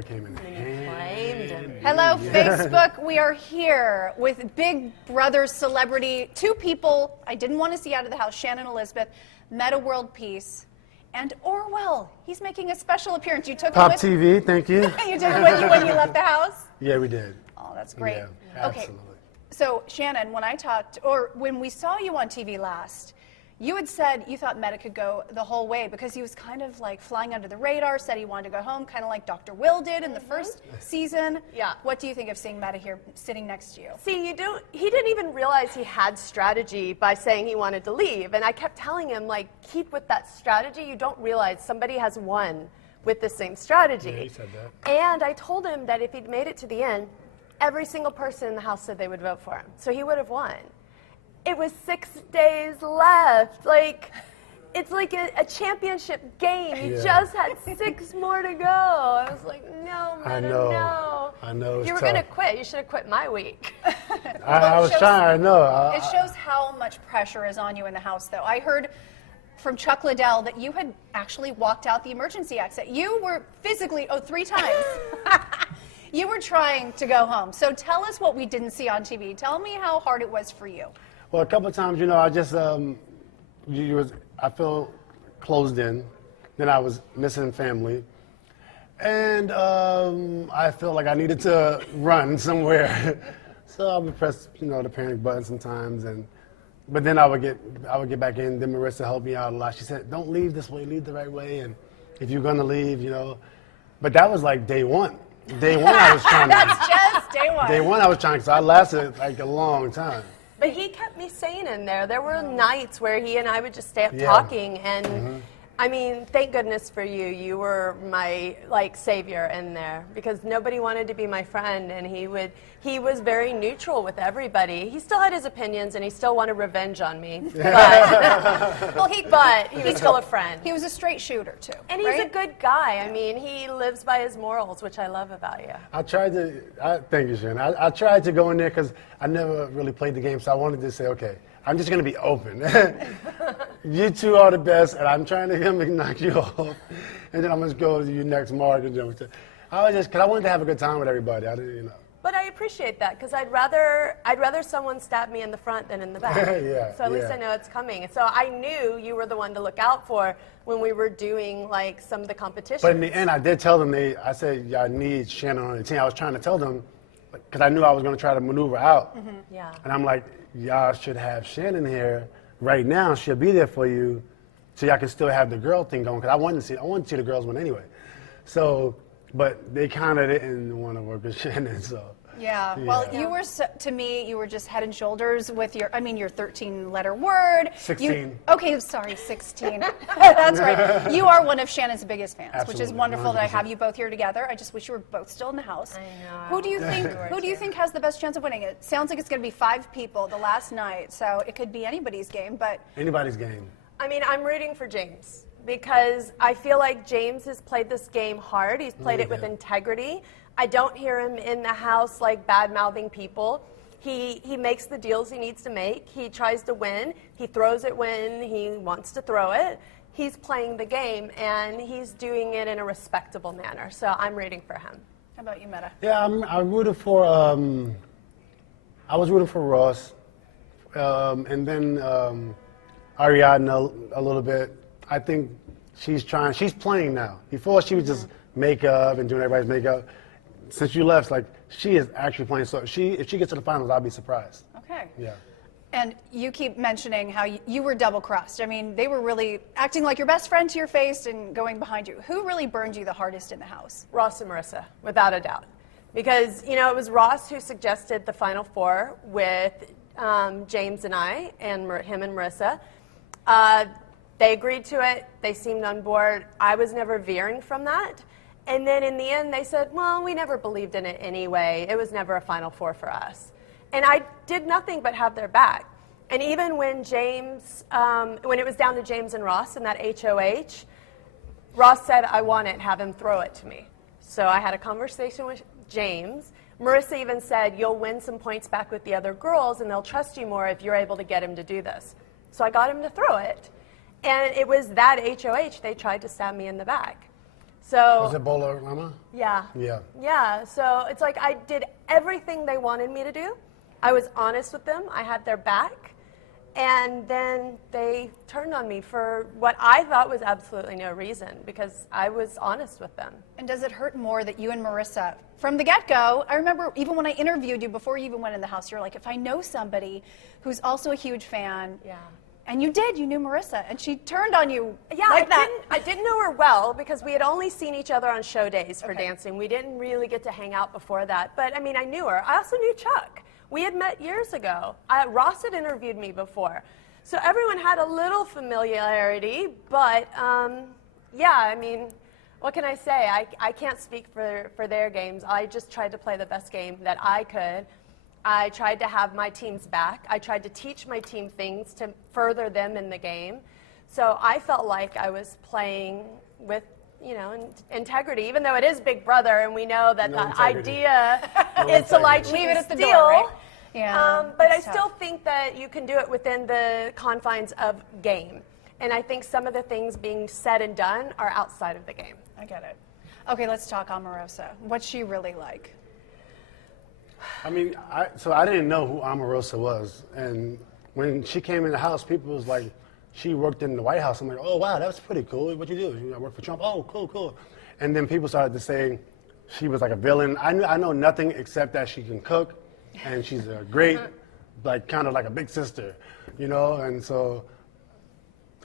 Came in handy. Hello, Facebook. We are here with Big Brother celebrity, two people I didn't want to see out of the house, Shannon and Elizabeth, Metta World Peace, and Orwell. He's making a special appearance. You took Pop him with TV, thank you. You took him with you when you left the house? Yeah, we did. Oh, that's great. Yeah, okay. absolutely. So, Shannon, when we saw you on TV last, you had said you thought Metta could go the whole way because he was kind of like flying under the radar, said he wanted to go home, kind of like Dr. Will did in the first season. Yeah. What do you think of seeing Metta here sitting next to you? See, he didn't even realize he had strategy by saying he wanted to leave. And I kept telling him, like, keep with that strategy. You don't realize somebody has won with the same strategy. Yeah, he said that. And I told him that if he'd made it to the end, every single person in the house said they would vote for him. So he would have won. It was 6 days left. Like, it's like a championship game. You just had 6 more to go. I was like, no, Metta, no. I know. You were going to quit. You should have quit my week. I was trying, I know. It shows how much pressure is on you in the house, though. I heard from Chuck Liddell that you had actually walked out the emergency exit. You were physically, 3 times. You were trying to go home. So tell us what we didn't see on TV. Tell me how hard it was for you. Well, a couple of times, I just, I felt closed in. Then I was missing family. And I felt like I needed to run somewhere. So I would press, the panic button sometimes. But then I would get back in. Then Marissa helped me out a lot. She said, don't leave this way, leave the right way. And if you're going to leave, But that was like day one. Day one I was trying to. That's just day one. Day one I was trying to, so I lasted like a long time. But he kept me sane in there. There were nights where he and I would just stay up talking, and I mean, thank goodness for you. You were my savior in there because nobody wanted to be my friend, and he was very neutral with everybody. He still had his opinions, and he still wanted revenge on me. But, he was still a friend. He was a straight shooter too, and he's a good guy. I mean, he lives by his morals, which I love about you. Thank you, Shannon. I tried to go in there because I never really played the game, so I wanted to say, okay, I'm just going to be open. You two are the best, and I'm trying to knock you off, and then I'm going to go to your next mark. Because I wanted to have a good time with everybody. But I appreciate that because I'd rather someone stab me in the front than in the back. So at least I know it's coming. So I knew you were the one to look out for when we were doing some of the competitions. But in the end, I did tell them I said, y'all need Shannon on the team. I was trying to tell them because I knew I was going to try to maneuver out. Yeah. And I'm like, y'all should have Shannon here right now. She'll be there for you, so y'all can still have the girl thing going. Because I wanted to see the girls win anyway. So, but they kind of didn't want to work with Shannon. So. Yeah. Well, you were to me, you were just head and shoulders with your 13-letter word. 16. Okay, sorry, 16. That's right. You are one of Shannon's biggest fans, Absolutely. which is wonderful 100%. that I have you both here together. I just wish you were both still in the house. I know. Who do you think has the best chance of winning? It sounds like it's going to be 5 people the last night, so it could be anybody's game. But anybody's game. I mean, I'm rooting for James because I feel like James has played this game hard. He's played it with integrity. I don't hear him in the house bad-mouthing people. He makes the deals he needs to make. He tries to win. He throws it when he wants to throw it. He's playing the game, and he's doing it in a respectable manner. So I'm rooting for him. How about you, Metta? Yeah, I rooted for. I was rooting for Ross, and then Ariadne a little bit. I think she's playing now. Before she was just makeup and doing everybody's makeup. Since you left, she is actually playing. So if she gets to the finals, I'll be surprised. Okay. Yeah. And you keep mentioning how you were double-crossed. I mean, they were really acting like your best friend to your face and going behind you. Who really burned you the hardest in the house? Ross and Marissa, without a doubt. Because, it was Ross who suggested the Final Four with James and I, and him and Marissa. They agreed to it. They seemed on board. I was never veering from that. And then in the end, they said, well, we never believed in it anyway. It was never a Final Four for us. And I did nothing but have their back. And even when when it was down to James and Ross in that HOH, Ross said, I want it, have him throw it to me. So I had a conversation with James. Marissa even said, you'll win some points back with the other girls, and they'll trust you more if you're able to get him to do this. So I got him to throw it. And it was that HOH they tried to stab me in the back. So Was it Bola Rama? yeah. Yeah. Yeah, so it's like I did everything they wanted me to do. I was honest with them. I had their back. And then they turned on me for what I thought was absolutely no reason because I was honest with them. And does it hurt more that you and Marissa, from the get-go, I remember even when I interviewed you before you even went in the house, you're like, if I know somebody who's also a huge fan, Yeah. and you knew Marissa, and she turned on you Yeah, like that. I didn't know her well because we had only seen each other on show days for dancing. We didn't really get to hang out before that. But I mean, I knew her. I also knew Chuck. We had met years ago. Ross had interviewed me before. So everyone had a little familiarity, but yeah, I mean, what can I say? I can't speak for their games. I just tried to play the best game that I could. I tried to have my team's back. I tried to teach my team things to further them in the game. So I felt like I was playing with, integrity, even though it is Big Brother and we know that No the integrity. idea No is to lie, integrity. cheat, Leave it and at the steal. door, right? Yeah, But I it's tough. still think that you can do it within the confines of game. And I think some of the things being said and done are outside of the game. I get it. Okay, let's talk Omarosa. What's she really like? I mean, I didn't know who Omarosa was, and when she came in the house, people was like, she worked in the White House. I'm like, oh wow, that's pretty cool. What you do? I work for Trump. Oh, cool. And then people started to say she was like a villain. I know nothing except that she can cook, and she's a great, like kind of like a big sister, And so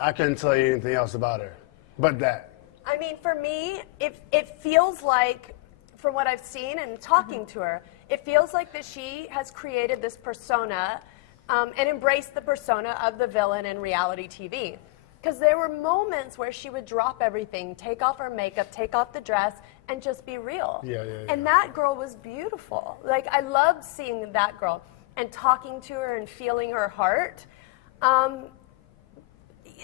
I couldn't tell you anything else about her, but that. I mean, for me, it feels like, from what I've seen and talking to her, it feels like that she has created this persona and embraced the persona of the villain in reality TV. Because there were moments where she would drop everything, take off her makeup, take off the dress, and just be real. Yeah. And that girl was beautiful. Like, I loved seeing that girl and talking to her and feeling her heart.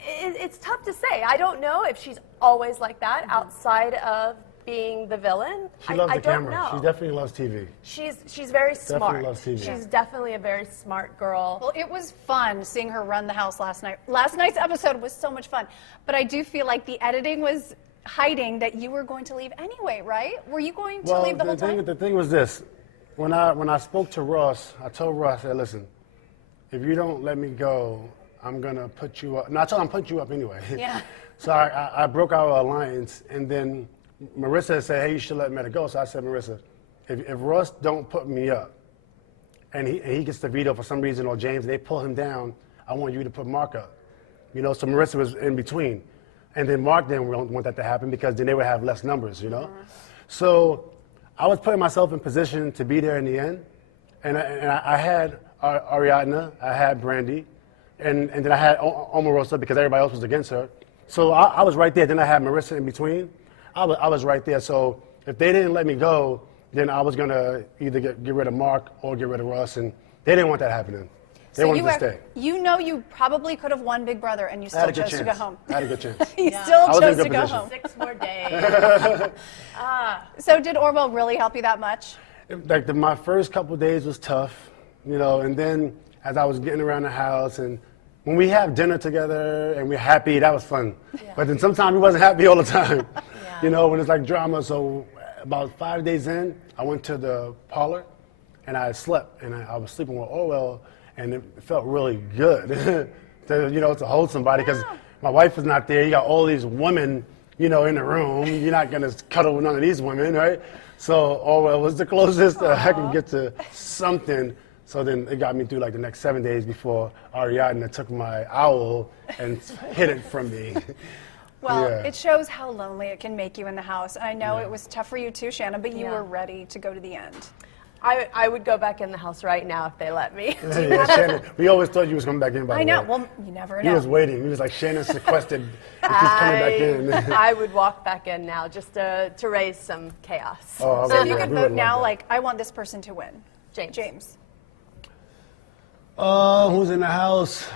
It's tough to say. I don't know if she's always like that outside of being the villain. She loves I the don't camera. know. She definitely loves TV. She's very smart. loves TV. She's definitely a very smart girl. Well, it was fun seeing her run the house last night. Last night's episode was so much fun. But I do feel like the editing was hiding that you were going to leave anyway, right? Were you going to leave the whole time? The thing was this. When I spoke to Ross, I told Ross, I said, listen, if you don't let me go, I'm going to put you up. No, I told him I'm putting you up anyway. Yeah. So I broke our alliance, and then Marissa said, hey, you should let Metta go. So I said, Marissa, if Ross don't put me up, and he gets the veto for some reason, or James, they pull him down, I want you to put Mark up. So Marissa was in between. And then Mark didn't want that to happen because then they would have less numbers, So I was putting myself in position to be there in the end. And I had Ariadna, I had Brandy, and then I had Omarosa because everybody else was against her. So I was right there. Then I had Marissa in between. I was right there. So if they didn't let me go, then I was going to either get rid of Mark or get rid of Russ. And they didn't want that happening. They wanted to stay. You probably could have won Big Brother and you I had still a good chose to chance. go home. I had a good chance. You still I was in chose good to go position. home. 6 more days. So did Orwell really help you that much? Like my first couple of days was tough, and then as I was getting around the house and when we have dinner together and we're happy, that was fun. Yeah. But then sometimes we wasn't happy all the time, Yeah. when it's like drama. So about 5 days in, I went to the parlor and I slept and I was sleeping with Orwell and it felt really good to hold somebody because my wife was not there. You got all these women, in the room. You're not going to cuddle with none of these women, right? So Orwell was the closest I could get to something. So then it got me through like the next 7 days before Ariadna took my owl and hid it from me. Well, Yeah. it shows how lonely it can make you in the house. And I know it was tough for you too, Shannon, but you Yeah. were ready to go to the end. I would go back in the house right now if they let me. Yeah, Shannon, we always thought you was coming back in, by the I know. way. Well, you never He know. was waiting. He was like, Shannon's sequestered. And she's coming back in. I would walk back in now just to raise some chaos. Oh, So if you yeah, could we vote would love now, that. like, I want this person to win. James. Who's in the house?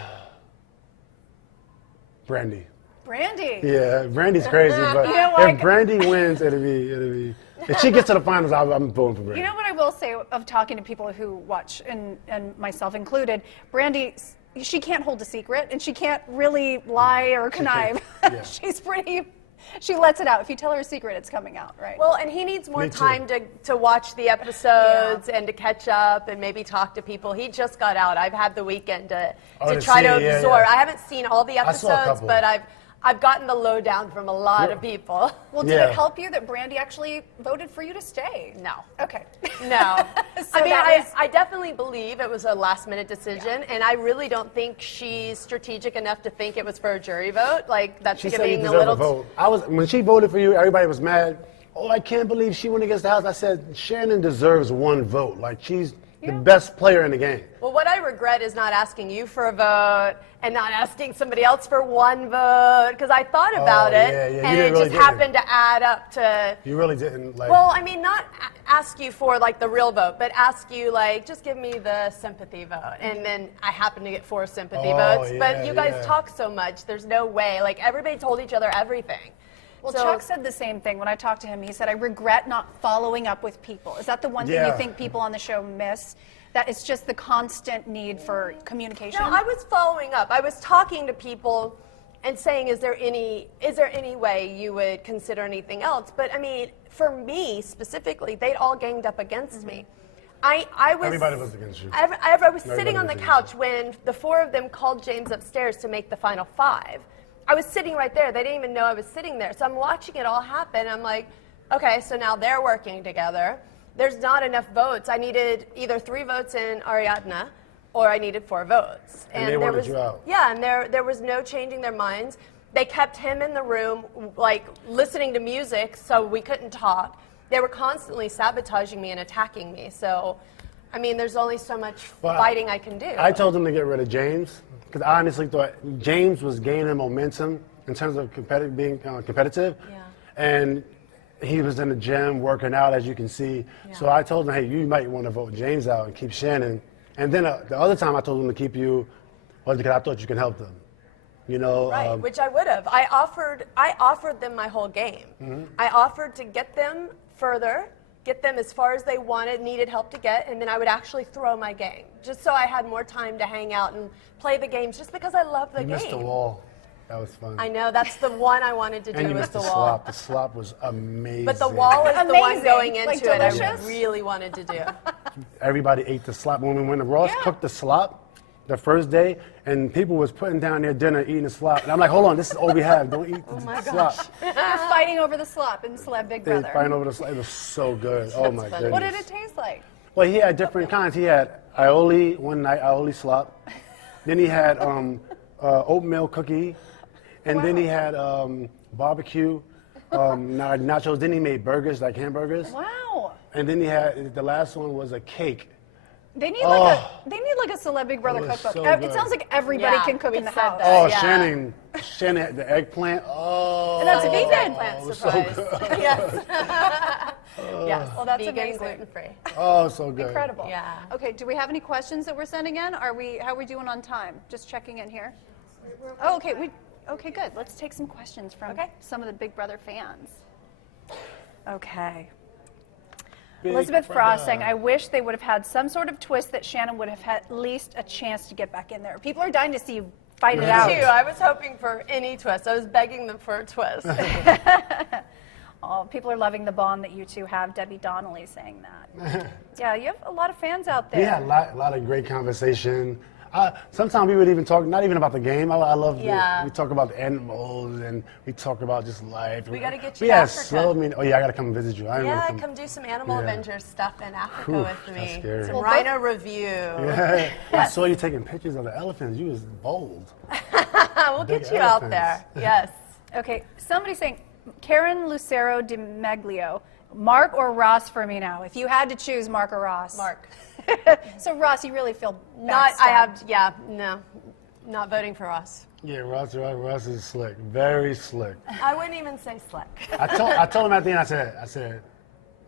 Brandy. Brandy. Yeah, Brandy's crazy, but You know what? if Brandy wins, it'll be. If she gets to the finals, I'm voting for Brandy. You know what I will say of talking to people who watch, and myself included, Brandy, she can't hold a secret, and she can't really lie or connive. Yeah. She's pretty She lets it out. If you tell her a secret, it's coming out, right? Well, and he needs more Me too. time to watch the episodes and to catch up and maybe talk to people. He just got out. I've had the weekend to to try to see, yeah, absorb. yeah. I haven't seen all the I saw a episodes, couple. but I've gotten the lowdown from a lot of people. Well, did Yeah. it help you that Brandy actually voted for you to stay? No. Okay. No. So I mean, that was- I definitely believe it was a last minute decision, and I really don't think she's strategic enough to think it was for a jury vote. Like, that's She said you giving a deserve a little. vote. When she voted for you, everybody was mad. Oh, I can't believe she went against the House. I said, Shannon deserves one vote. Like, she's the best player in the game. Well, what I regret is not asking you for a vote and not asking somebody else for one vote, because I thought about it, yeah, you and didn't it really just did. happened to add up to. You really didn't, like... Well, I mean, not ask you for like the real vote, but ask you like, just give me the sympathy vote, and then I happen to get 4 sympathy votes. But you guys talk so much, there's no way. Like, everybody told each other everything. Well, So- Chuck said the same thing when I talked to him. He said, I regret not following up with people. Is that the one thing you Yeah. think people on the show miss? That it's just the constant need for communication? No, I was following up. I was talking to people and saying, is there any way you would consider anything else? But I mean, for me specifically, they'd all ganged up against me. I was. Everybody was against you. I was Everybody sitting on was the against couch when the 4 of them called James upstairs to make the final 5. I was sitting right there. They didn't even know I was sitting there. So I'm watching it all happen. I'm like, okay, so now they're working together. There's not enough votes. I needed either 3 votes in Ariadna or I needed 4 votes. And they there wanted was, you out. Yeah, and there was no changing their minds. They kept him in the room, like, listening to music so we couldn't talk. They were constantly sabotaging me and attacking me. So, I mean, there's only so much fighting I can do. I told them to get rid of James because I honestly thought James was gaining momentum in terms of being competitive. Yeah. And he was in the gym working out, as you can see. Yeah. So I told him, hey, you might want to vote James out and keep Shannon. And then the other time I told him to keep you was because I thought you could help them. You know, Right, which I would have. I offered them my whole game. Mm-hmm. I offered to get them further, get them as far as they needed help to get, and then I would actually throw my game, just so I had more time to hang out and play the games, just because I love the you game. missed the wall. That was fun. I know, that's the one I wanted to do, and you was missed the the wall. slop. The slop was amazing. But the wall is the one Amazing. going into Like, it I delicious? really wanted to do. Everybody ate the slop. When we went to Ross, cooked the slop the first day, and people was putting down their dinner eating the slop. And I'm like, hold on, this is all we have. Don't eat the slop. You're fighting over the slop in Celeb Big They Brother. fighting over the slop. It was so good. Oh my goodness. What did it taste like? Well, he had different kinds. He had aioli one night, aioli slop. Then he had oatmeal cookie, and then he had barbecue nachos. Then he made burgers, like hamburgers. Wow. And then he had the last one was a cake. They need like a Celeb Big Brother It was cookbook. so It good. sounds like everybody Yeah, can cook we in the said house. that. Oh, Yeah. Shannon had the eggplant. Oh, And that's Oh, vegan. eggplant it was so surprise. good. Yes. Yes. Well, that's vegan, amazing. gluten-free. Oh, so good. Incredible. Yeah. Okay, do we have any questions that we're sending in? How are we doing on time? Just checking in here. Oh, okay. Okay, good. Let's take some questions from some of the Big Brother fans. Okay. Big Elizabeth brother. Frost saying, I wish they would have had some sort of twist that Shannon would have had at least a chance to get back in there. People are dying to see you fight it Me out. Too. I was hoping for any twist. I was begging them for a twist. Oh, people are loving the bond that you two have. Debbie Donnelly saying that. Yeah, you have a lot of fans out there. We had a lot of great conversation. Sometimes we would even talk, not even about the game. I love we talk about the animals and we talk about just life. We gotta get you We to had Africa. so many. Oh yeah, I gotta come visit you. Yeah, come do some Animal Avengers stuff in Africa Whew, with me. that's scary. Some Well, rhino review. Yeah. I saw you taking pictures of the elephants. You was bold. We'll Big get you out there. elephants. Yes. Okay, somebody's saying, Karen Lucero de Meglio, Mark or Ross for me now? If you had to choose Mark or Ross. Mark. So Ross, you really feel Not voting for Ross. Yeah, Ross is slick. Very slick. I wouldn't even say slick. I told him at the end. I said,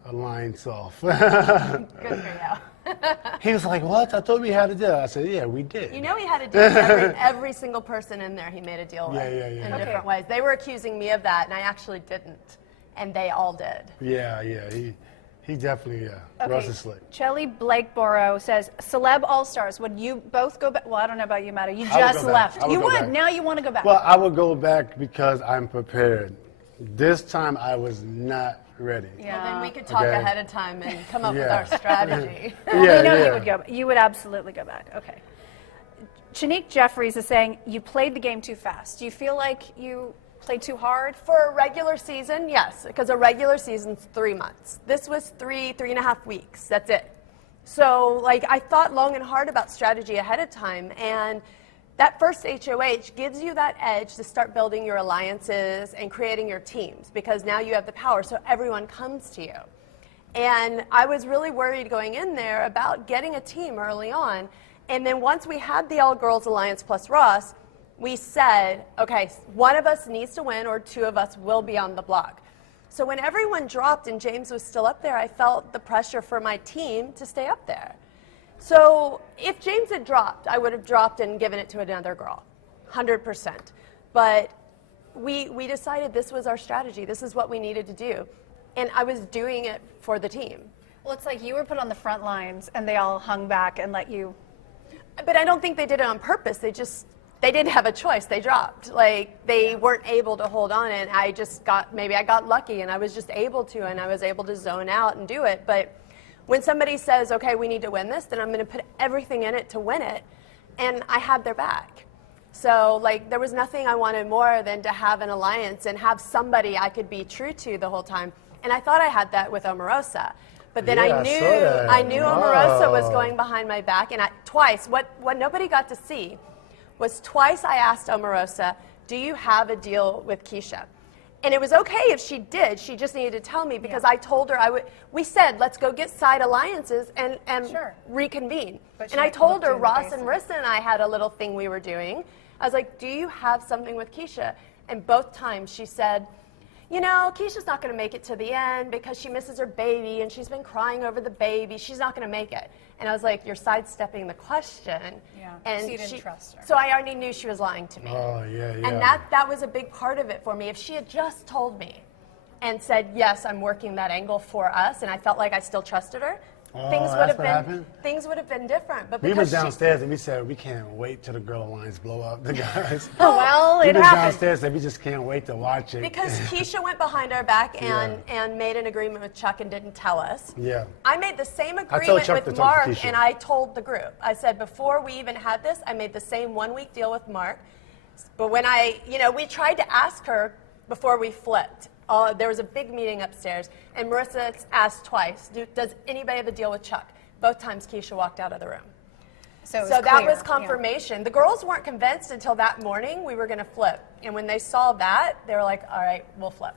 a line soft. Good for you. He was like, what? I thought we had to do it. I said, yeah, we did. You know he had a deal with every single person in there he made a deal with Yeah. in Okay. different ways. They were accusing me of that, and I actually didn't. And they all did. Yeah. He definitely, Ross is slick. Chelly Blakeborough says, Celeb All-Stars, would you both go back? Well, I don't know about you, Metta. You I would just go back. left. I would You go would. back. Now you want to go back. Well, I would go back because I'm prepared This time I was not ready. Yeah. Well, then we could talk Okay. ahead of time and come up with Yeah. our strategy. Well, Yeah, we know yeah. you would go. You would absolutely go back. Okay. Chanique Jeffries is saying you played the game too fast. Do you feel like you played too hard? For a regular season, yes, because a regular season's 3 months. This was 3.5 weeks. That's it. So, like, I thought long and hard about strategy ahead of time, and that first HOH gives you that edge to start building your alliances and creating your teams, because now you have the power, so everyone comes to you. And I was really worried going in there about getting a team early on. And then once we had the all-girls alliance plus Ross, we said, okay, one of us needs to win or two of us will be on the block. So when everyone dropped and James was still up there, I felt the pressure for my team to stay up there. So if James had dropped, I would have dropped and given it to another girl, 100%. But we decided this was our strategy. This is what we needed to do. And I was doing it for the team. Well, it's like you were put on the front lines and they all hung back and let you. But I don't think they did it on purpose. They didn't have a choice. They dropped. Like, they weren't able to hold on, and maybe I got lucky and I was just able to, and I was able to zone out and do it. But when somebody says, okay, we need to win this, then I'm going to put everything in it to win it, and I had their back. So, like, there was nothing I wanted more than to have an alliance and have somebody I could be true to the whole time. And I thought I had that with Omarosa. But then Yeah, I knew Omarosa was Wow. going behind my back, and twice, what nobody got to see was twice I asked Omarosa, do you have a deal with Keisha? And it was okay if she did. She just needed to tell me, because I told her we said, let's go get side alliances and Sure. reconvene. But And she I told looked her you in the Ross face and and- Marissa and I had a little thing we were doing. I was like, do you have something with Keisha? And both times she said, you know, Keisha's not going to make it to the end because she misses her baby and she's been crying over the baby. She's not going to make it. And I was like, you're sidestepping the question. Yeah, And so you didn't trust her. So I already knew she was lying to me. Oh, yeah, yeah. And that was a big part of it for me. If she had just told me and said, yes, I'm working that angle for us, and I felt like I still trusted her, Oh, things that's would have what been happened? things would have been different. But We because was downstairs and we said, we can't wait till the girl lines blow up, the guys. Oh, well, We it was happened. downstairs and we just can't wait to watch it. because Keisha went behind our back and made an agreement with Chuck and didn't tell us. Yeah. I made the same told agreement Chuck to with talk to Mark, Keisha. and I told the group. I said, before we even had this, I made the same 1 week deal with Mark. But when we tried to ask her before we flipped. There was a big meeting upstairs, and Marissa asked twice, does anybody have a deal with Chuck? Both times Keisha walked out of the room. So, it was So that clear, was confirmation. The girls weren't convinced until that morning we were going to flip. And when they saw that, they were like, all right, we'll flip.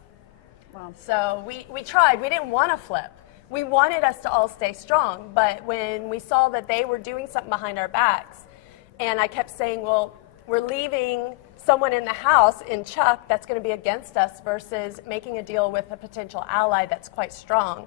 Wow. So we tried. We didn't want to flip. We wanted us to all stay strong. But when we saw that they were doing something behind our backs, and I kept saying, well, we're leaving someone in the house in Chuck that's going to be against us versus making a deal with a potential ally that's quite strong.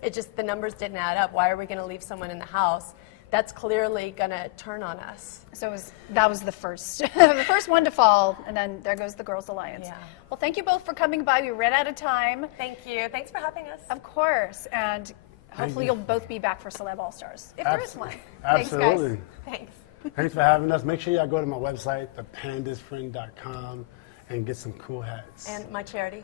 It just, the numbers didn't add up. Why are we going to leave someone in the house that's clearly going to turn on us? So that was the first, the first one to fall, and then there goes the Girls Alliance. Yeah. Well, thank you both for coming by. We ran out of time. Thank you. Thanks for having us. Of course, and hopefully you. you'll both be back for Celeb All Stars, if there is one. Absolutely. Thanks. Thanks for having us. Make sure y'all go to my website, thepandasfriend.com, and get some cool hats. And my charity.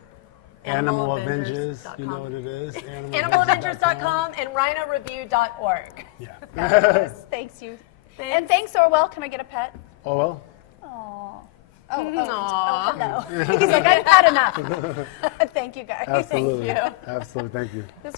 Animal Avengers, you know what it is. AnimalAvengers.com and rhinoreview.org. Yeah. Fabulous. Thanks you. Thanks. And thanks, Orwell. Can I get a pet? Oh, well. Aw. Hello. He's like, I've had enough. Thank you, guys. Absolutely. you. Absolutely. Thank you. This